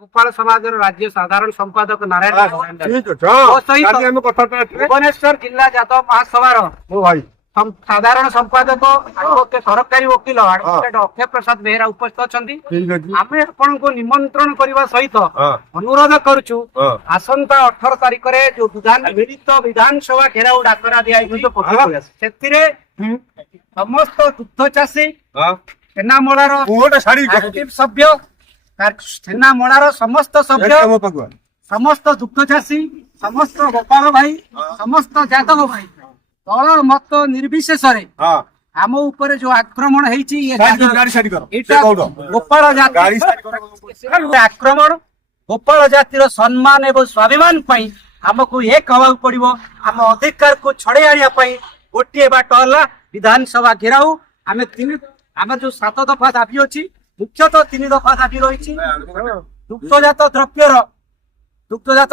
गोपाल समाज राज्य साधारण संपादक नारायण भुवनेश्वर जिला यादव महासभा भाई साधारण संपादक एडवोकेट सरकारी वकील एडवोकेट अक्षय प्रसाद बेहेरा उपस्थित अच्छा आम आपण को निमंत्रण करने सहित अनुरोध करुचु आसंता 18 तारिख रे जो मिलित विधानसभा घेराव डाकरा दिया समस्त दुग्ध चाषी सेनामलार सभ्य सेनामलार समस्त सभ्य समस्त दुग्ध चाषी समस्त गोपाल भाई समस्त यादव भाई दल मत निर्विशेष आम ऊपर जो आक्रमण गोपाल आक्रमण गोपाल जातिर सम्मान एवं स्वाभिमान आमको एक हवा पड़ो आम अधिकार को छड़े आने गोटे बाट है विधानसभा घेराऊ आम जो 7 दफा दाबी अच्छी मुख्यतः 3 दफा दाबी रही दुग्धजात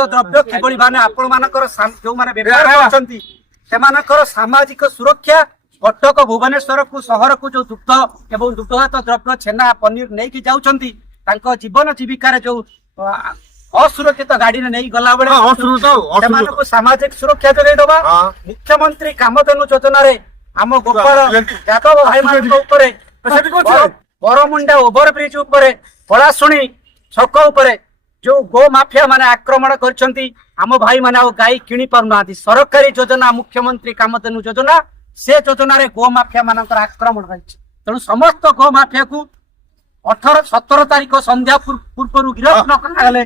द्रव्य किभली माने आपण मानकर जो माने व्यवहार करछंती सेमानकर सामाजिक सुरक्षा कटक भुवनेश्वर को शहर को जो दुग्ध एवं दुग्धजात द्रव्य छेना पनीर नहीं कि जाउछंती तांको जीवन जीविकार जो असुरक्षित गाड़ी ने नहीं गला बेले सामाजिक सुरक्षा जगह दबा मुख्यमंत्री कामधेनु योजना रे आम गोपाल यादव भाई मान ऊपर बरमुंडा ओभरब्रिज ऊपर पलाशुणी छक ऊपर जो गो माफिया माने आक्रमण करछंती आम भाई माने गाई किणी पारुना सरकारी योजना मुख्यमंत्री कामधेनु योजना से योजना रे गो माफिया मानकर आक्रमण रही तेणु समस्त गो माफिया को 18-17 तारिख संध्या पूर्व गिरफ्त न करागले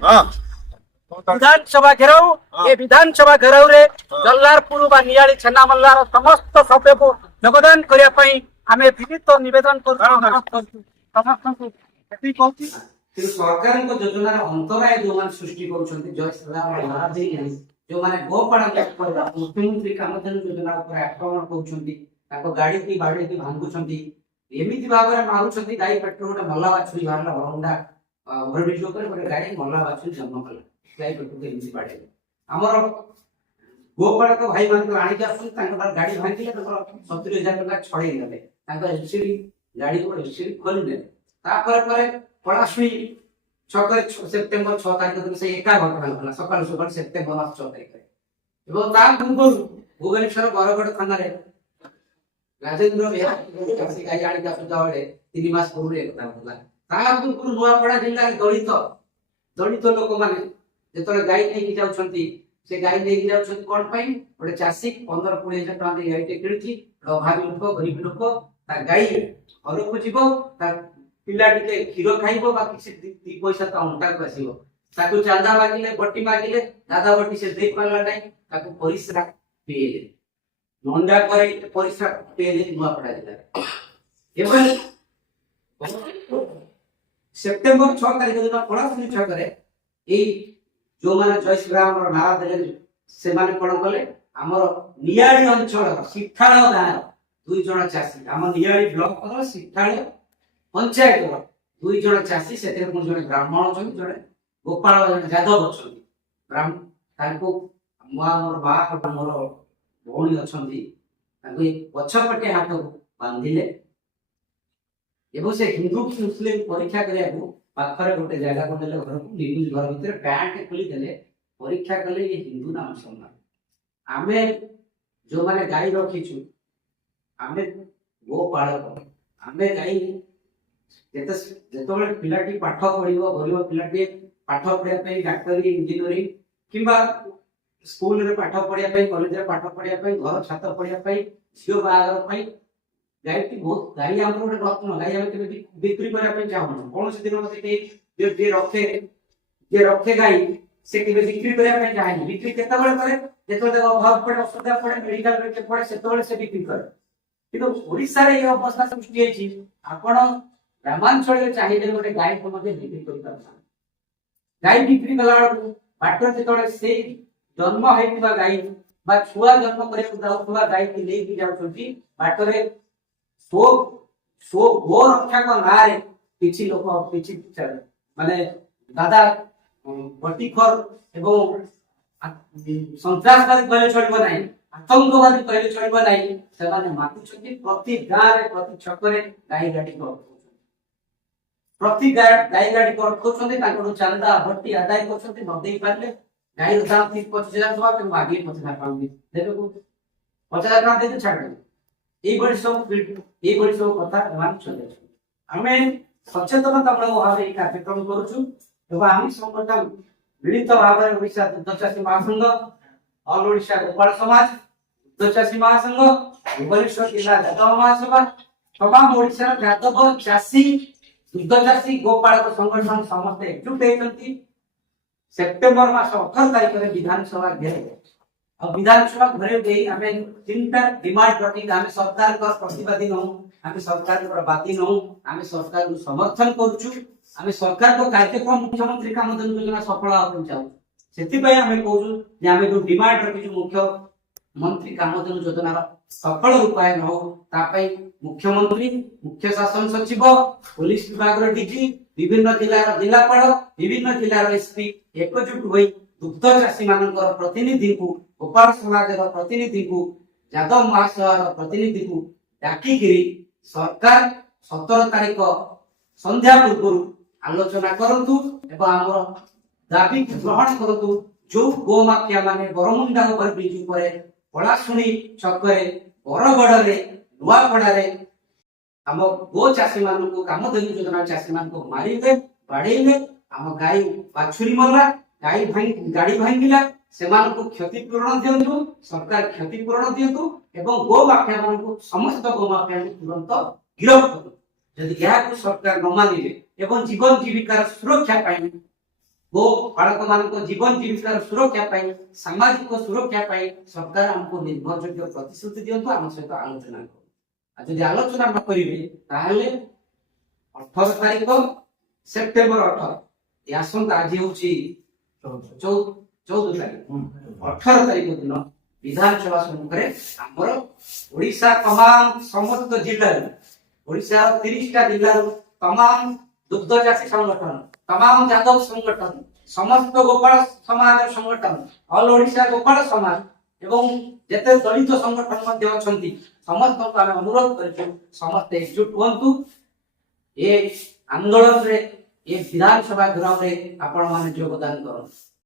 विधानसभा घेराऊ ये विधानसभा घेराऊ रे जल्लारपुर बा नियाली छेनामल्लार समस्त सभ्य को योगदान करिया पई आमे विनीत निवेदन करछु समस्त को सरकार को योजना अंतराय जो मान सृष्टि करूछंती जय श्रीराम महाराज जो माने गोपाल मुख्यमंत्री कामधेनु योजना ऊपर आक्रमण करूछंती ताको गाड़ी की बाड़ी की भांगुछंती एमिति भाबरे मारुछंती गाई पेट्रो गोटे मल्ला बाछुरी बाहरला बरमुंडा ओभरब्रिज ऊपर गोटे गाड़ी मल्ला बाछुरी जन्म कला गाई पेट्रो के एमिति बाड़े हमर गोपाल को भाई मान को आनी के आसन तांको गाड़ी भांगिले ताको 70,000 टका छड़े देले तांको एलसीडी गाड़ी को एलसीडी खोली दे तापर परे पलाशुणी छक सेप्टेम्बर 6 तारिख दिन से एका घटना होला सकाल सकाल सेप्टेम्बर 6 तारिख एवं ता पूर्व भुवनेश्वर बरगड़ थाना रे राजेंद्र बिहार चासी गाई आड़ी का सुजावले 3 मास पूर्व एक था होला ता पूर्व नुआपड़ा जिल्ला दलित लोक माने जेतरे गाई नै कि जाउछंती से गाई नै कि जाउछंती कोन पई ओडे चासी 15-20 हजार टका दे गाई के किणुची अभावी लोक गरीब लोक ता गाई घर को जीवो ता पिला टिके क्षीर खाइबो बा किसी 2 पैसा ता अंटा को आसीबो ताकू चांदा मागिले बट्टी मागिले दादा बट्टी से देख पाला नै ताकू परिश्रा पेले नंदा करे परिश्रा पेले नुआ पड़ा दिला एवं सेप्टेम्बर 6 तारिख दिन पलाशुणी छक रे ए जो माने जय श्रीराम रो नारा देले से माने कोन कले हमर नियाळी अंचल सिठाळ गाँ 2 जण चासी हम नियाळी ब्लॉक पर सिठाळ पंचायत 2 जण चासी सेते कोन जण ब्राह्मण छन जण गोपाल जण यादव छन ब्राह्मण ताको मुआ मोर बा मोर भौणी अछंती ताको पछपटे हाथ बांधिले एवं से हिंदू मुस्लिम परीक्षा करिया पाखरे गोटे जगह को देले घर को न्यूज घर भीतर पैंट खोली देले परीक्षा कले ये हिंदू ना मुसलमान आमे जो माने गाई रखीछु आमे गो पालक आमे गाई जेतबे पिलाटी पाठ पढिबो गरीब पिलाटी पाठ पढिया पे डॉक्टरी इंजीनियरिंग किबा स्कूल रे पाठ पढिया पे कॉलेज रे पाठ पढिया पे घर छात पढिया पे झियो बागर पे गाई की बहुत गाई हमर गोटे रत्न गाई हम के बिक्री करिया पे चाहू कोन से दिन मते के जे रखे गाई से के बिक्री करिया पे चाहे बिक्री केता बळे करे जेतबे अभाव पड़े असुविधा पड़े मेडिकल रे पड़े सेतबळे से बिक्री करे किंतु ओडिसा रे ये अवस्था सृष्टि हेछि आपण ग्रामांचल चाहिए गोटे गाई को मते बिक्री करि पारछन गाई बिक्री कला बाटर जेतबळे से जन्म हेतिबा गाई बा छुआ जन्म करे उदाउतबा गाई के ले कि जाउछंती बाटरे सो गो रक्षा को नारे किछि लोक किछि माने दादा बटीखोर एवं संत्रासवादी कहले छड़िबो नाही आतंकवादी कहले छड़िबो नाही सेमाने मातुछंती प्रति गाँ रे प्रति छक रे गाई गाडी को प्रति गाई गाड़ी कर चांदा भट्टी आदाय कर गाई दाम 30-25 हजार टका आगे 50,000 टका देवे को 50,000 टका देते छाड़ ये सब कथा एमान चले आमे सचेतनता भाव ये कार्यक्रम करूछु एवं आम संगठन मिलित भाव ओडिशा दुग्ध चाषी महासंघ ऑल ओडिशा गोपाल समाज दुग्ध चाषी महासंघ भुवनेश्वर जिला यादव महासभा तमाम ओडिशा यादव चाषी दुग्ध चाषी गोपालक संगठन समस्त एकजुट होती सेप्टेम्बर मास 18 तारीख में विधानसभा घेरे और विधानसभा घरे गई आम 3टा डिमांड रखी आम सरकार का प्रतिवादी नौ आम सरकार बाती नौ आम सरकार को समर्थन करुचु आम सरकार को कार्यक्रम मुख्यमंत्री कामधेनु योजना सफल होगा चाहूँ से आम कहूँ आम जो डिमांड रखी मुख्यमंत्री कामधेनु योजना सफल उपाय न हो मुख्यमंत्री मुख्य शासन सचिव पुलिस विभाग डीजी विभिन्न जिलार जिलापाल विभिन्न जिलार एसपी एकजुट हो दुग्ध चाषी मान प्रतिनिधि को गोपाल समाज प्रतिनिधि को यादव महासभा प्रतिनिधि को डाकिकी सरकार 17 तारीख संध्या पूर्व आलोचना करतु एवं आम दाबी ग्रहण करतु जो गो माफिया माने बरमुंडा ब्रिज पलाशुणी छकरे बरगड़े नुआपड़े आम गो चाषी मान कामधेनु योजना चाषी मान मारे बाड़े आम गाई बाछुरी मरला गाड़ी भांगिला से क्षतिपूरण दिंतु सरकार क्षतिपूरण दिंतु एवं गो माफिया मान समस्त गो माफिया तुरंत गिरफ करूँ जदि यह सरकार न मानिले एवं जीवन जीविकार सुरक्षा पाई गो बालक मान जीवन जीविकार सुरक्षा पाई सामाजिक सुरक्षा पाई सरकार हमको निर्भरयोग्य प्रतिश्रुति दिंतु आम सहित आलोचना करूँ जदि आलोचना न करेंगे 18 तारीख सेप्टेम्बर 18 आसंता आज हूँ 14 तारीख 18 तारीख दिन विधानसभा सम्मुखें आमर ओडिशा तमाम समस्त जिला ओडिशा 30टा जिला तमाम दुग्ध चाषी संगठन तमाम यादव संगठन समस्त गोपाल समाज संगठन ऑल ओडिशा गोपाल समाज एवं जेते दलित संगठन अच्छा समस्त को आम अनुरोध कर समस्त एकजुट हूँ ये आंदोलन रे ये विधानसभा घेराव रे आपण माने योगदान करो।